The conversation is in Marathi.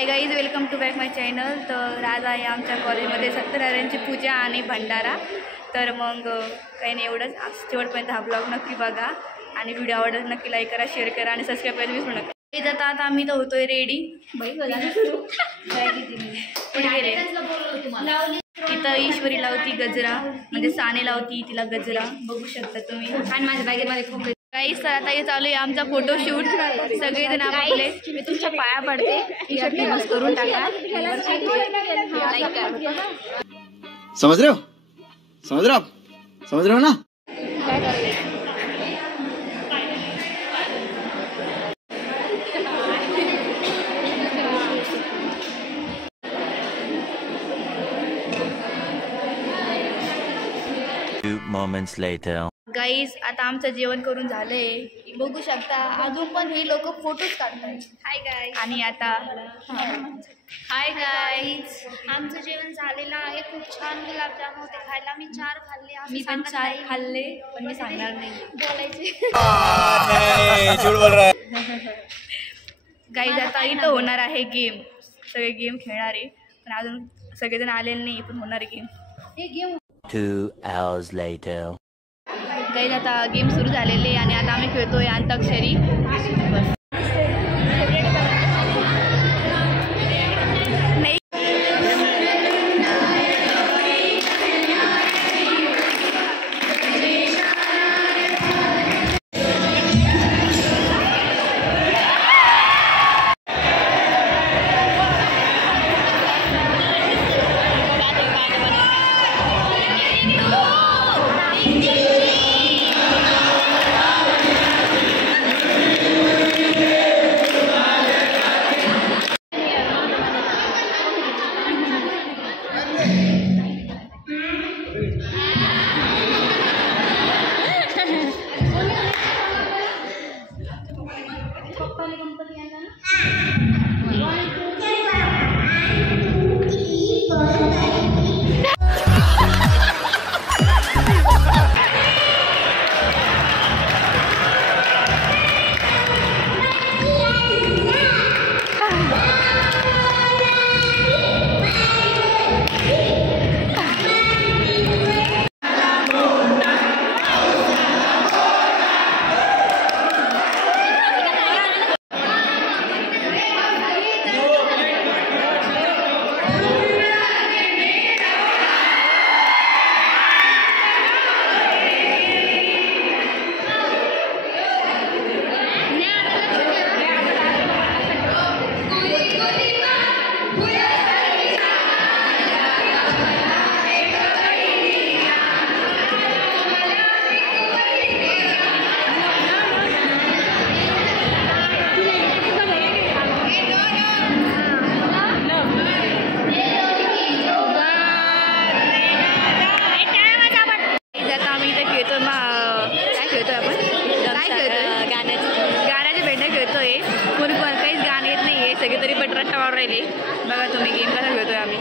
High guys, welcome to back my channel. तर आज आहे आमच्या कॉलेजमध्ये सत्यनारायणची पूजा आणि भंडारा। तर मग काही नाही, एवढंच। शेवटपर्यंत हा ब्लॉग नक्की बघा आणि व्हिडिओ आवडला नक्की लाईक करा, शेअर करा आणि सबस्क्राईब करायला विसरू नका। हे जाता आता आम्ही तर होतोय रेडी। इथं ईश्वरी लावती गजरा, म्हणजे साने लावती तिला गजरा, बघू शकता तुम्ही। आणि माझ्या बॅगेमध्ये खूप काही सर आता हे चालू आहे आमचा फोटोशूट। सगळेजण आपले, मी तुमच्या पाया पडते, करून टाका। समझ रहे हो, समझ रहे हो आप, समझ रहे हो ना। 2 moments later. गाईज आता आमचं जेवण करून झालंय, बघू शकता। अजून पण हे लोक फोटोज काढतात। Hi guys. आणि आता हाय गाईज, आमचं जेवण झालेलं आहे। खूप छान गुलाबजाम होते खायला। मी 4 खाल्ले। मी पण 4 खाल्ले, पण मी सांगणार नाही बोलायचे। गाईज आता इथं होणार आहे गेम, सगळे गेम खेळणार आहे, पण अजून सगळेजण आलेले नाही, पण होणार गेम। हे गेम 2 hours later. गाईज आता गेम सुरू झालेले आणि आता आम्ही खेळतोय अंताक्षरी। बस गाण्याचे भेंड्या खेळतोय। कोणी काहीच गाणं येत नाहीये, सगळे तरी पण रट्टा मारून राहिले। बघा तुम्ही गेम कसा खेळतोय आम्ही।